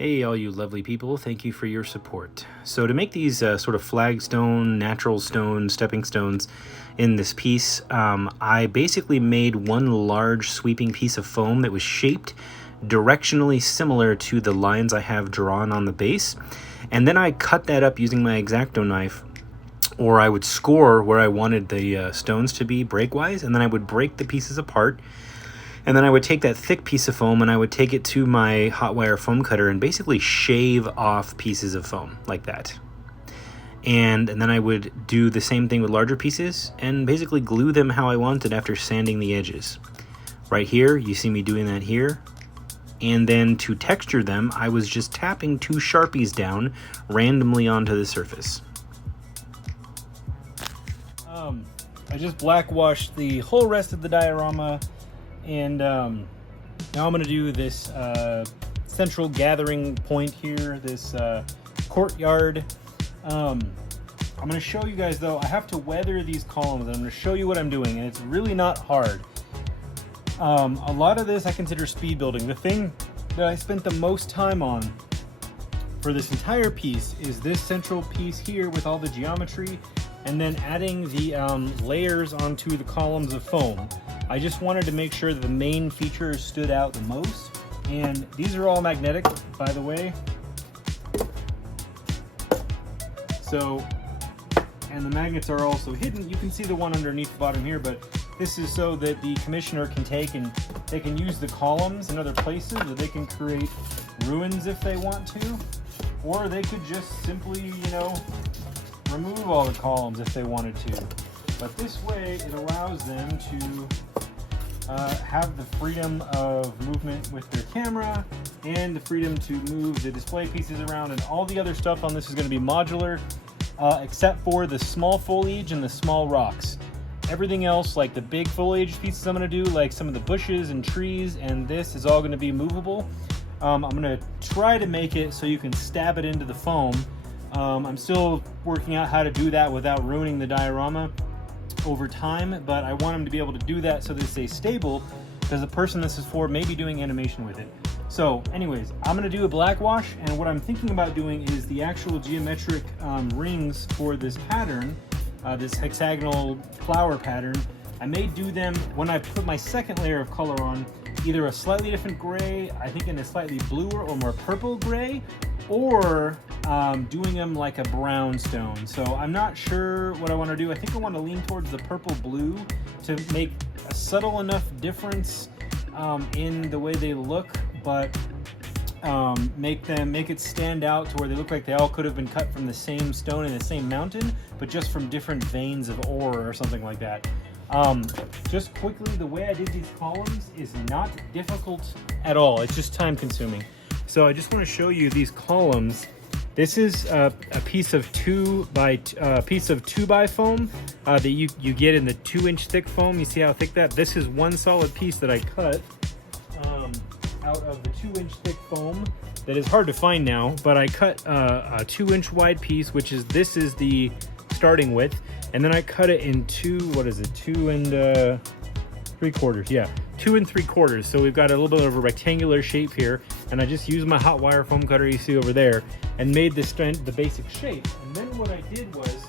Hey, all you lovely people, thank you for your support. So to make these sort of flagstone, natural stone, stepping stones in this piece, I basically made one large sweeping piece of foam that was shaped directionally similar to the lines I have drawn on the base. And then I cut that up using my X-Acto knife, or I would score where I wanted the stones to be break-wise, and then I would break the pieces apart. And then I would take that thick piece of foam and I would take it to my hot wire foam cutter and basically shave off pieces of foam like that. And then I would do the same thing with larger pieces and basically glue them how I wanted after sanding the edges. Right here, you see me doing that here. And then to texture them, I was just tapping two Sharpies down randomly onto the surface. I just black washed the whole rest of the diorama. And now I'm going to do this central gathering point here, this courtyard. I'm going to show you guys, though, I have to weather these columns, and I'm going to show you what I'm doing, and it's really not hard. A lot of this I consider speed building. The thing that I spent the most time on for this entire piece is this central piece here with all the geometry, and then adding the layers onto the columns of foam. I just wanted to make sure that the main features stood out the most. And these are all magnetic, by the way. So, and the magnets are also hidden. You can see the one underneath the bottom here, but this is so that the commissioner can take and they can use the columns in other places, or they can create ruins if they want to. Or they could just simply, you know, remove all the columns if they wanted to. But this way, it allows them to have the freedom of movement with their camera and the freedom to move the display pieces around, and all the other stuff on this is going to be modular, except for the small foliage and the small rocks. Everything else, like the big foliage pieces I'm going to do, like some of the bushes and trees, and this is all going to be movable. I'm going to try to make it so you can stab it into the foam. I'm still working out how to do that without ruining the diorama over time, but I want them to be able to do that so they stay stable, because the person this is for may be doing animation with it. So anyways, I'm going to do a black wash, and what I'm thinking about doing is the actual geometric rings for this pattern, this hexagonal flower pattern. I may do them when I put my second layer of color on, either a slightly different gray, I think in a slightly bluer or more purple gray, or doing them like a brown stone. So I'm not sure what I want to do. I think I want to lean towards the purple blue to make a subtle enough difference in the way they look, but make it stand out to where they look like they all could have been cut from the same stone in the same mountain, but just from different veins of ore or something like that. Just quickly, the way I did these columns is not difficult at all. It's just time consuming. So I just want to show you these columns. This is a piece of 2 by 2 foam that you get in the 2-inch thick foam. You see how thick that? This is one solid piece that I cut out of the 2-inch thick foam that is hard to find now, but I cut a 2-inch wide piece, which is, this is the starting width, and then I cut it in 2 and 3/4. Yeah, 2 and 3/4. So we've got a little bit of a rectangular shape here, and I just used my hot wire foam cutter you see over there and made this the basic shape. And then what I did was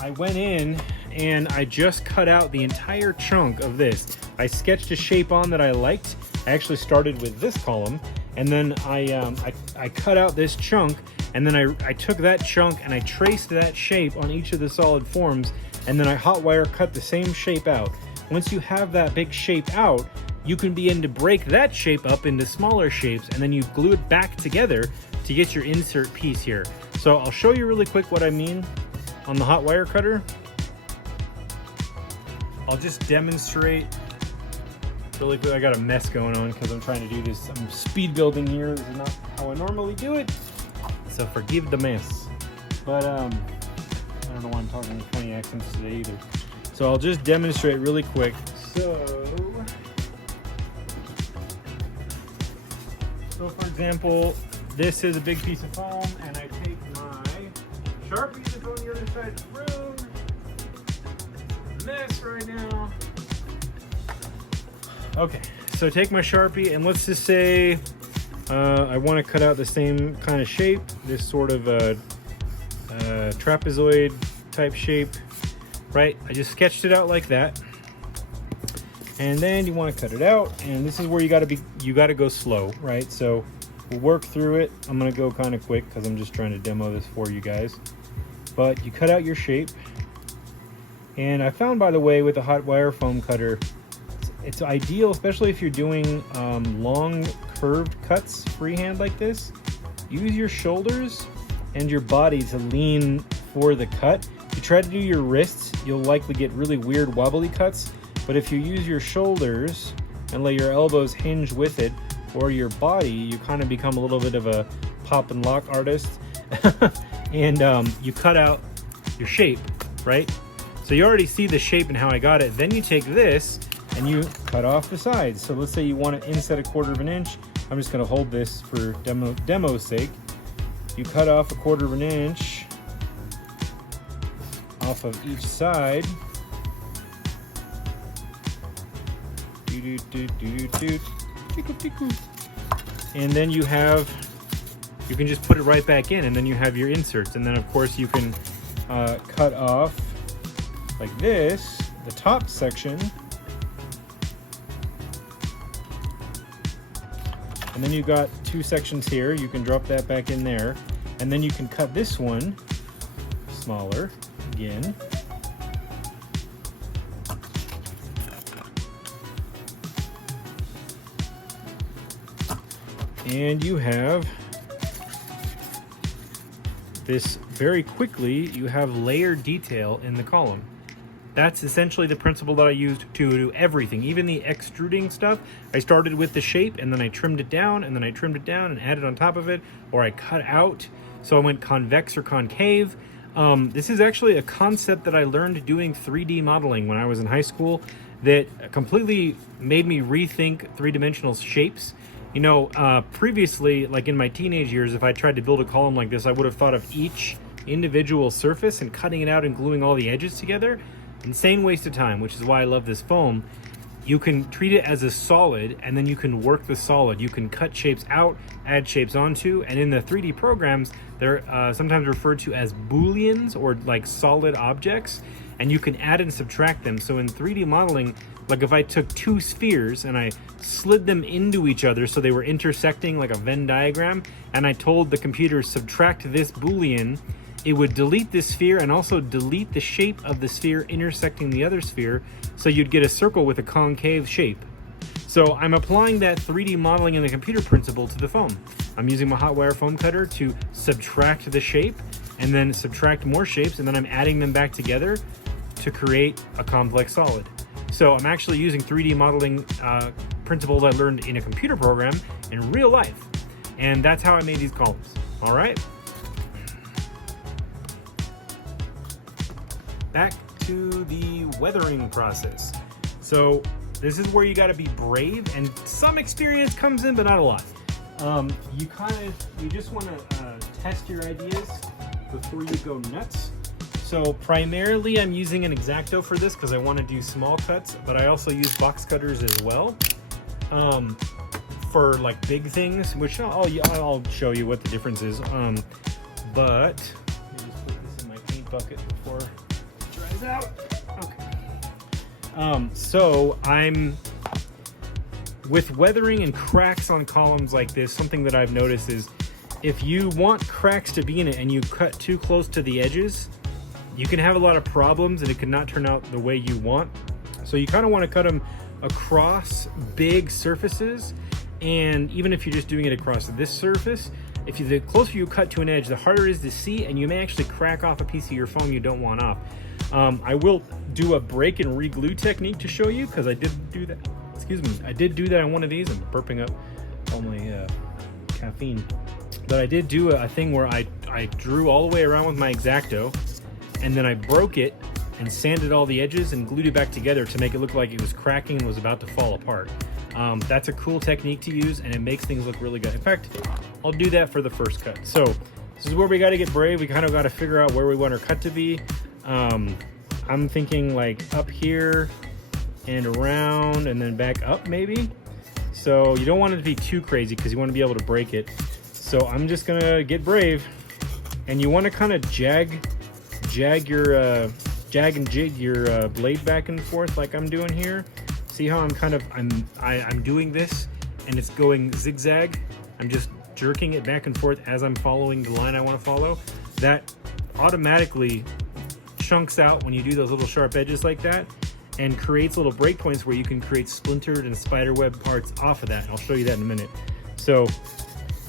I went in and I just cut out the entire chunk of this. I sketched a shape on that I liked. I actually started with this column, and then I cut out this chunk, and then I took that chunk and I traced that shape on each of the solid forms, and then I hot wire cut the same shape out. Once you have that big shape out, you can begin to break that shape up into smaller shapes, and then you glue it back together to get your insert piece here. So I'll show you really quick what I mean on the hot wire cutter. I'll just demonstrate really quick. I got a mess going on because I'm trying to do this. I'm speed building here. This is not how I normally do it, so forgive the mess. But I don't know why I'm talking with 20 accents today either. So I'll just demonstrate really quick. So for example, this is a big piece of foam, and I take my Sharpie that's on the other side of the room. Mess right now. Okay, so take my Sharpie, and let's just say I want to cut out the same kind of shape, this sort of trapezoid type shape, right? I just sketched it out like that. And then you want to cut it out, and this is where you got to go slow, right? So we'll work through it. I'm going to go kind of quick because I'm just trying to demo this for you guys. But you cut out your shape. And I found, by the way, with a hot wire foam cutter, it's ideal, especially if you're doing long curved cuts freehand like this. Use your shoulders and your body to lean for the cut. If you try to do your wrists, you'll likely get really weird wobbly cuts. But if you use your shoulders and let your elbows hinge with it, or your body, you kind of become a little bit of a pop and lock artist. And you cut out your shape, right? So you already see the shape and how I got it. Then you take this and you cut off the sides. So let's say you want to inset 1/4 inch. I'm just going to hold this for demo's sake. You cut off 1/4 inch off of each side. And then you can just put it right back in, and then you have your inserts. And then of course you can cut off like this, the top section. And then you've got 2 sections here. You can drop that back in there. And then you can cut this one smaller again. And you have this, very quickly, you have layered detail in the column. That's essentially the principle that I used to do everything. Even the extruding stuff, I started with the shape and then I trimmed it down and then I trimmed it down and added on top of it, or I cut out. So I went convex or concave. This is actually a concept that I learned doing 3D modeling when I was in high school that completely made me rethink 3-dimensional shapes. You know, previously, like in my teenage years, if I tried to build a column like this, I would have thought of each individual surface and cutting it out and gluing all the edges together. Insane waste of time, which is why I love this foam. You can treat it as a solid, and then you can work the solid. You can cut shapes out, add shapes onto, and in the 3D programs, they're sometimes referred to as booleans, or like solid objects, and you can add and subtract them. So in 3D modeling, like if I took 2 spheres and I slid them into each other so they were intersecting like a Venn diagram, and I told the computer subtract this boolean, it would delete this sphere and also delete the shape of the sphere intersecting the other sphere, so you'd get a circle with a concave shape. So I'm applying that 3D modeling in the computer principle to the foam. I'm using my hot wire foam cutter to subtract the shape and then subtract more shapes, and then I'm adding them back together to create a complex solid. So I'm actually using 3D modeling principles I learned in a computer program in real life. And that's how I made these columns. All right. Back to the weathering process. So this is where you got to be brave, and some experience comes in, but not a lot. You just want to test your ideas before you go nuts. So primarily I'm using an X-Acto for this because I want to do small cuts, but I also use box cutters as well for like big things, which I'll show you what the difference is. But let me just put this in my paint bucket before it dries out. Okay. So I'm with weathering and cracks on columns like this, something that I've noticed is if you want cracks to be in it and you cut too close to the edges, you can have a lot of problems and it can not turn out the way you want. So you kind of want to cut them across big surfaces, and even if you're just doing it across this surface, the closer you cut to an edge, the harder it is to see, and you may actually crack off a piece of your foam you don't want off. I will do a break and reglue technique to show you, because I did do that. Excuse me, I did do that on one of these. I'm burping up all my caffeine. But I did do a thing where I drew all the way around with my X-Acto, and then I broke it and sanded all the edges and glued it back together to make it look like it was cracking and was about to fall apart. That's a cool technique to use, and it makes things look really good. In fact, I'll do that for the first cut. So this is where we got to get brave. We kind of got to figure out where we want our cut to be. I'm thinking like up here and around and then back up maybe. So you don't want it to be too crazy because you want to be able to break it. So I'm just gonna get brave, and you want to kind of jag and jig your blade back and forth like I'm doing here. See how I'm doing this, and it's going zigzag. I'm just jerking it back and forth as I'm following the line I want to follow. That automatically chunks out when you do those little sharp edges like that, and creates little breakpoints where you can create splintered and spiderweb parts off of that. I'll show you that in a minute. So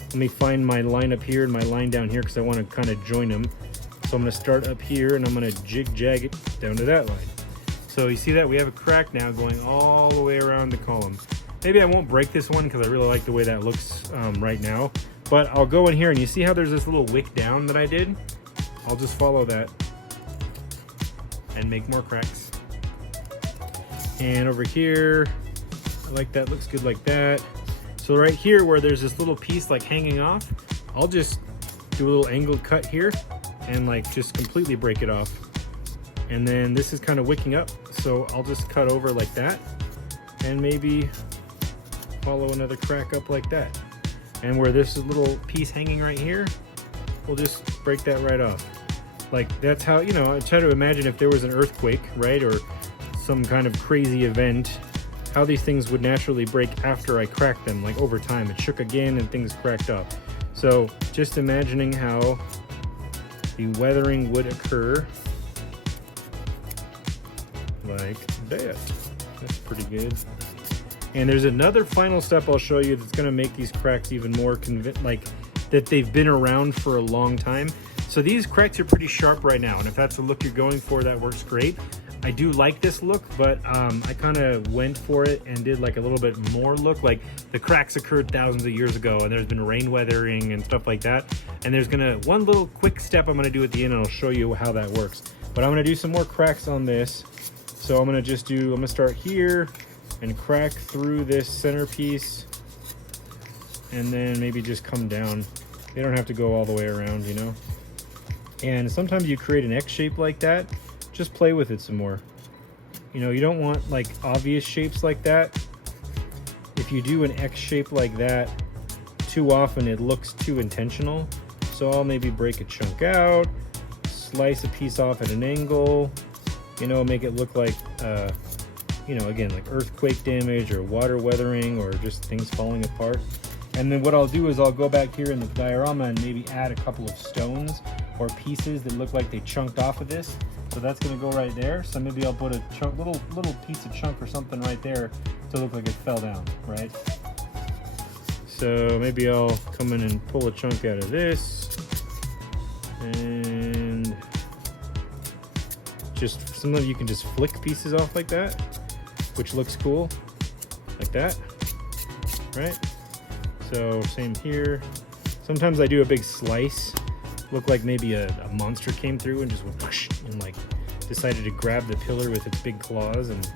let me find my line up here and my line down here because I want to kind of join them. So I'm going to start up here and I'm going to jig-jag it down to that line. So you see that we have a crack now going all the way around the column. Maybe I won't break this one because I really like the way that looks right now. But I'll go in here and you see how there's this little wick down that I did? I'll just follow that and make more cracks. And over here, I like that, looks good like that. So right here where there's this little piece like hanging off, I'll just do a little angled cut here and like just completely break it off. And then this is kind of wicking up, so I'll just cut over like that and maybe follow another crack up like that. And where this little piece hanging right here, we'll just break that right off. Like that's how, you know, I try to imagine if there was an earthquake, right? Or some kind of crazy event, how these things would naturally break after I cracked them, like over time. It shook again and things cracked up. So just imagining how the weathering would occur like that. That's pretty good. And there's another final step I'll show you that's going to make these cracks even more like that they've been around for a long time. So these cracks are pretty sharp right now, and if that's the look you're going for, that works great. I do like this look, but I kind of went for it and did like a little bit more look. Like the cracks occurred thousands of years ago, and there's been rain weathering and stuff like that. And there's one little quick step I'm gonna do at the end, and I'll show you how that works. But I'm gonna do some more cracks on this. So I'm gonna start here and crack through this centerpiece, and then maybe just come down. They don't have to go all the way around, you know? And sometimes you create an X shape like that, just play with it some more. You know, you don't want like obvious shapes like that. If you do an X shape like that too often, it looks too intentional. So I'll maybe break a chunk out, slice a piece off at an angle, you know, make it look like, you know, again, like earthquake damage or water weathering or just things falling apart. And then what I'll do is I'll go back here in the diorama and maybe add a couple of stones or pieces that look like they chunked off of this. So that's gonna go right there. So maybe I'll put a chunk, little piece of chunk or something right there to look like it fell down, right? So maybe I'll come in and pull a chunk out of this, and just sometimes you can just flick pieces off like that, which looks cool, like that, right? So same here. Sometimes I do a big slice, look like maybe a monster came through and just went whoosh, and like decided to grab the pillar with its big claws and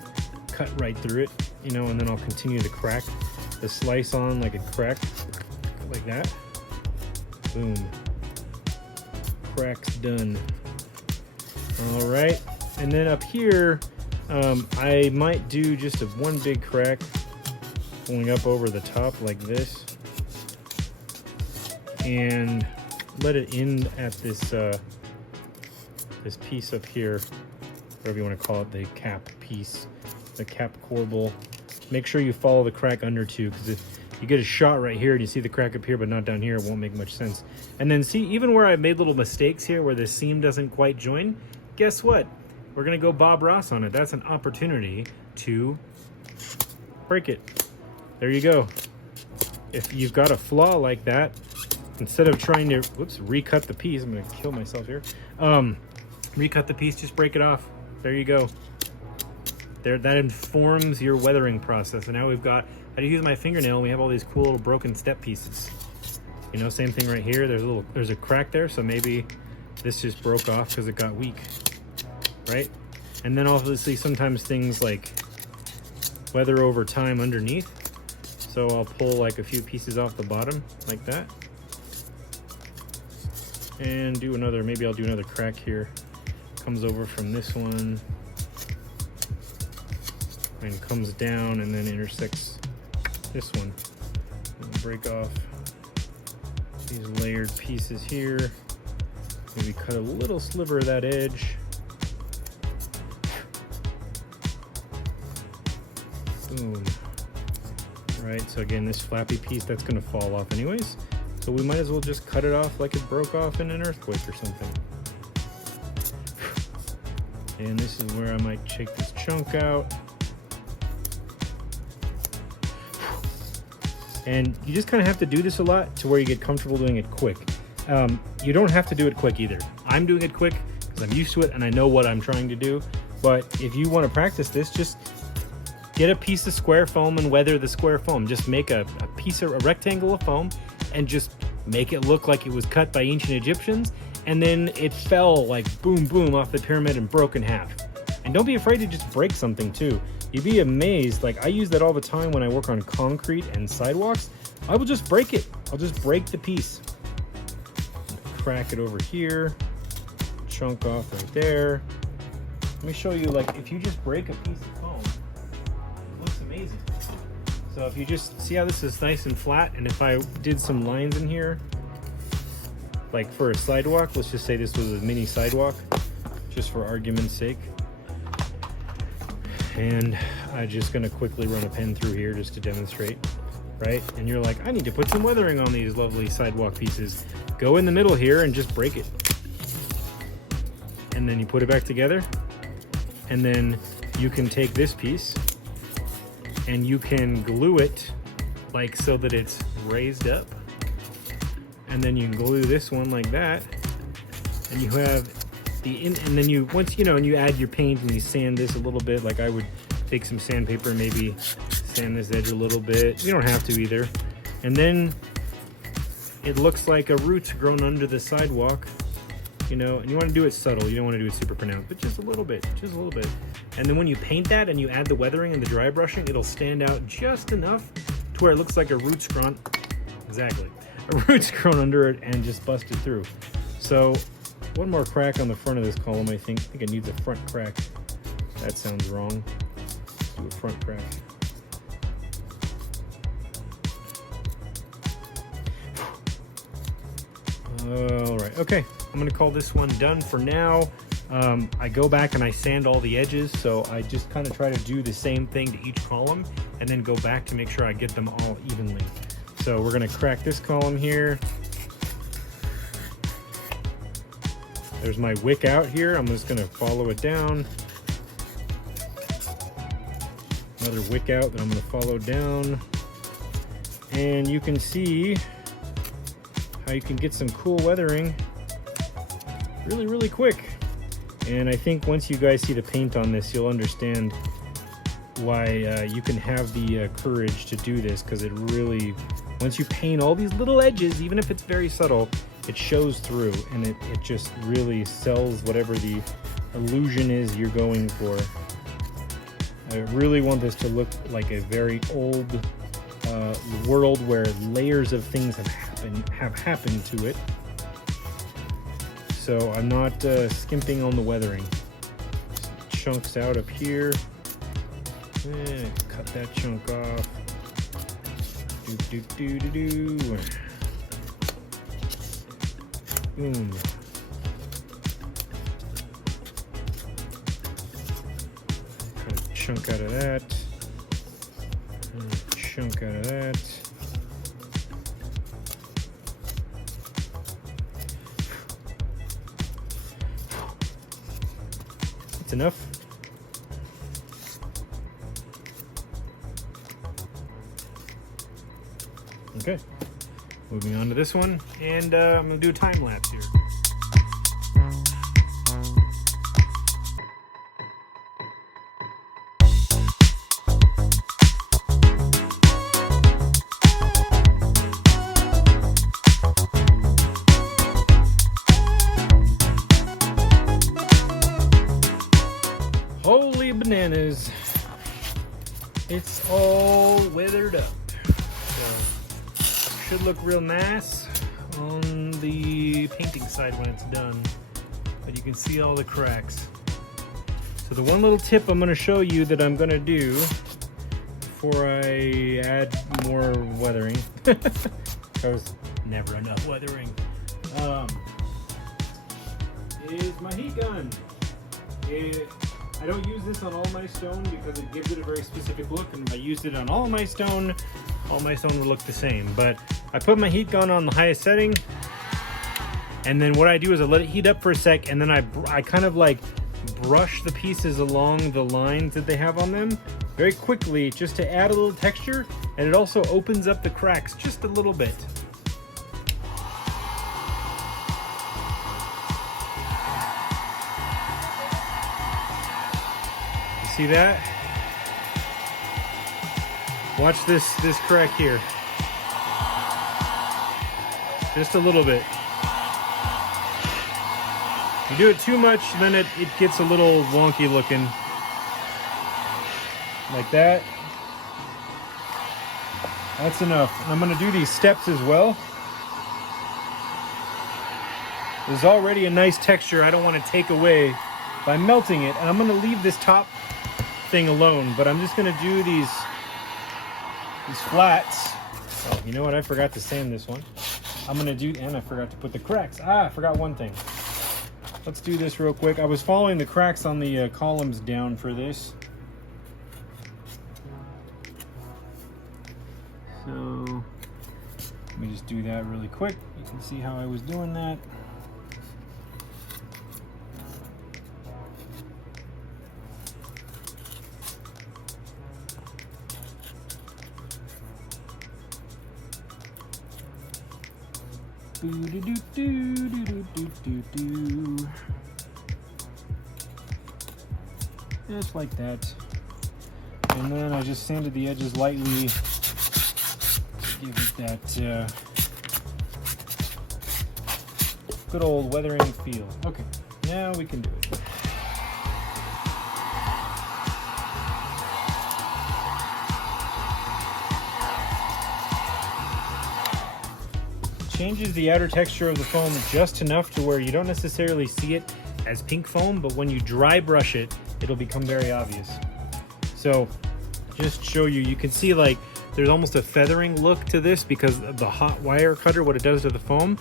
cut right through it, you know, and then I'll continue to crack the slice on like a crack, like that. Boom. Crack's done. All right, and then up here, I might do just one big crack going up over the top like this, and let it end at this this piece up here, whatever you want to call it, the cap piece, the cap corbel. Make sure you follow the crack under too, because if you get a shot right here and you see the crack up here but not down here, it won't make much sense. And then see, even where I made little mistakes here where the seam doesn't quite join, guess what? We're gonna go Bob Ross on it. That's an opportunity to break it. There you go. If you've got a flaw like that, instead of trying to, whoops, recut the piece, I'm gonna kill myself here. Recut the piece, just break it off. There you go. There, that informs your weathering process. And now we've got, I use my fingernail and we have all these cool little broken step pieces. You know, same thing right here. There's a crack there, so maybe this just broke off because it got weak, right? And then obviously sometimes things like weather over time underneath. So I'll pull like a few pieces off the bottom like that. And do another, maybe I'll do another crack here. Comes over from this one and comes down and then intersects this one. Break off these layered pieces here. Maybe cut a little sliver of that edge. Boom. Right, so again, this flappy piece, that's gonna fall off anyways. So we might as well just cut it off like it broke off in an earthquake or something. And this is where I might take this chunk out. And you just kind of have to do this a lot to where you get comfortable doing it quick. You don't have to do it quick either. I'm doing it quick because I'm used to it and I know what I'm trying to do. But if you want to practice this, just get a piece of square foam and weather the square foam. Just make a rectangle of foam and just make it look like it was cut by ancient Egyptians. And then it fell like boom, boom off the pyramid and broke in half. And don't be afraid to just break something too. You'd be amazed. Like I use that all the time when I work on concrete and sidewalks. I will just break it. I'll just break the piece. Crack it over here. Chunk off right there. Let me show you, like, if you just break a piece of foam, it looks amazing. So if you just see how this is nice and flat, and if I did some lines in here, like for a sidewalk, let's just say this was a mini sidewalk, just for argument's sake. And I'm just gonna quickly run a pen through here just to demonstrate, right? And you're like, I need to put some weathering on these lovely sidewalk pieces. Go in the middle here and just break it. And then you put it back together. And then you can take this piece and you can glue it like so that it's raised up. And then you can glue this one like that. And you have and then you, once, you know, and you add your paint and you sand this a little bit. Like I would take some sandpaper and maybe sand this edge a little bit. You don't have to either. And then it looks like a root's grown under the sidewalk, you know, and you want to do it subtle. You don't want to do it super pronounced, but just a little bit, just a little bit. And then when you paint that and you add the weathering and the dry brushing, it'll stand out just enough to where it looks like a root's grown, exactly, a root's grown under it and just busted through. So one more crack on the front of this column, I think. I think it needs a front crack. That sounds wrong. Let's do a front crack. All right, okay. I'm gonna call this one done for now. I go back and I sand all the edges, so I just kind of try to do the same thing to each column and then go back to make sure I get them all evenly. So we're gonna crack this column here. There's my wick out here. I'm just gonna follow it down. Another wick out that I'm gonna follow down. And you can see how you can get some cool weathering really, really quick. And I think once you guys see the paint on this, you'll understand why you can have the courage to do this, because it really, once you paint all these little edges, even if it's very subtle, it shows through, and it just really sells whatever the illusion is you're going for. I really want this to look like a very old world where layers of things have happened to it. So I'm not skimping on the weathering. Chunks out up here. Cut that chunk off. Do. Boom. Cut a chunk out of that. Chunk out of that. That's enough. Okay. Moving on to this one, and I'm going to do a time lapse here. Holy bananas. It's all weathered up. Should look real nice on the painting side when it's done, but you can see all the cracks. So the one little tip I'm going to show you that I'm going to do before I add more weathering. Because never enough weathering. Is my heat gun. I don't use this on all my stone because it gives it a very specific look, and if I used it on all my stone would look the same. But I put my heat gun on the highest setting, and then what I do is I let it heat up for a sec, and then I kind of like brush the pieces along the lines that they have on them very quickly, just to add a little texture, and it also opens up the cracks just a little bit. See that? Watch this crack here. Just a little bit. You do it too much, then it gets a little wonky looking. Like that. That's enough. And I'm gonna do these steps as well. There's already a nice texture I don't want to take away by melting it, and I'm gonna leave this top thing alone, but I'm just gonna do these flats. Oh, you know what? I forgot to sand this one. I'm gonna do, and I forgot to put the cracks. I forgot one thing. Let's do this real quick. I was following the cracks on the columns down for this. So let me just do that really quick. You can see how I was doing that. Just like that. And then I just sanded the edges lightly to give it that good old weathering feel. Okay, now we can do it. Changes the outer texture of the foam just enough to where you don't necessarily see it as pink foam, but when you dry brush it, it'll become very obvious. So just show you, you can see like there's almost a feathering look to this because of the hot wire cutter, what it does to the foam.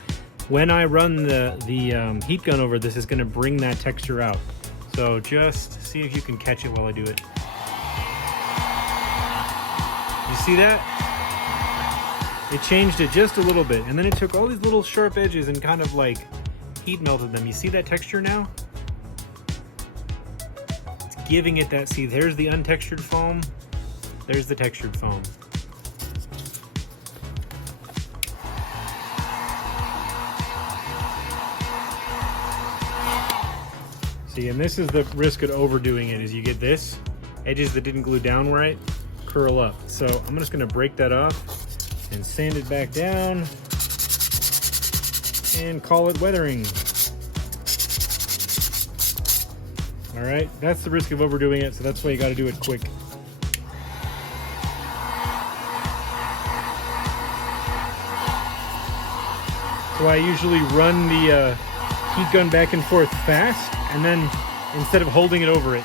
When I run the heat gun over this, is going to bring that texture out. So just see if you can catch it while I do it. You see that? It changed it just a little bit, and then it took all these little sharp edges and kind of like heat melted them. You see that texture now? It's giving it that, see, there's the untextured foam, there's the textured foam. See, and this is the risk of overdoing it, is you get this, edges that didn't glue down right, curl up. So I'm just gonna break that off and sand it back down and call it weathering. All right, that's the risk of overdoing it, so that's why you got to do it quick. So I usually run the heat gun back and forth fast, and then instead of holding it over it,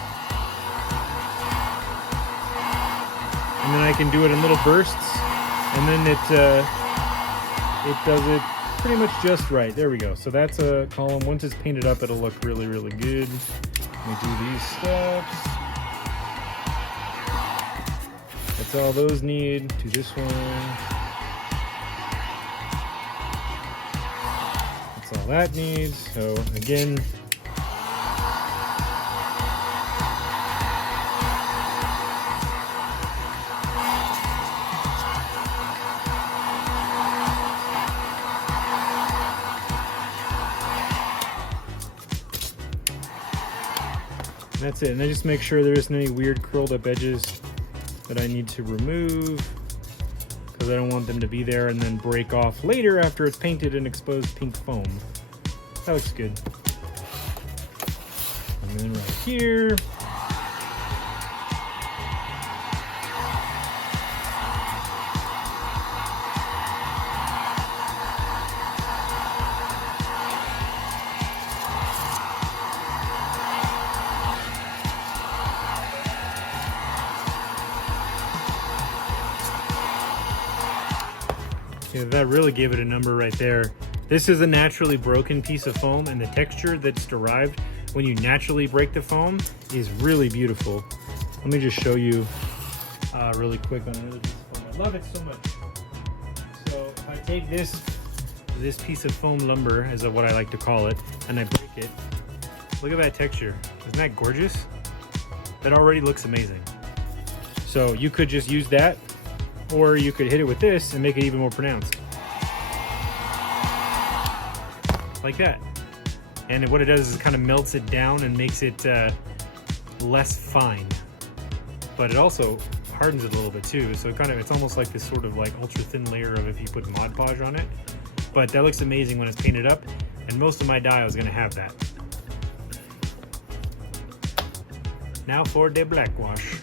and then I can do it in little bursts. And then it does it pretty much just right. There we go. So that's a column. Once it's painted up, it'll look really, really good. Let me do these steps. That's all those need. Do this one. That's all that needs. So again, that's it. And I just make sure there isn't any weird curled up edges that I need to remove, because I don't want them to be there and then break off later after it's painted and exposed pink foam. That looks good. And then right here, Yeah, that really gave it a number right there. This is a naturally broken piece of foam, and the texture that's derived when you naturally break the foam is really beautiful. Let me just show you really quick on another piece of foam. I love it so much. So if I take this piece of foam lumber, is what I like to call it, and I break it, look at that texture. Isn't that gorgeous? That already looks amazing. So you could just use that, or you could hit it with this and make it even more pronounced. Like that. And what it does is it kind of melts it down and makes it less fine. But it also hardens it a little bit too. So it's almost like this sort of like ultra thin layer of if you put Mod Podge on it. But that looks amazing when it's painted up. And most of my dye is gonna have that. Now for the black wash.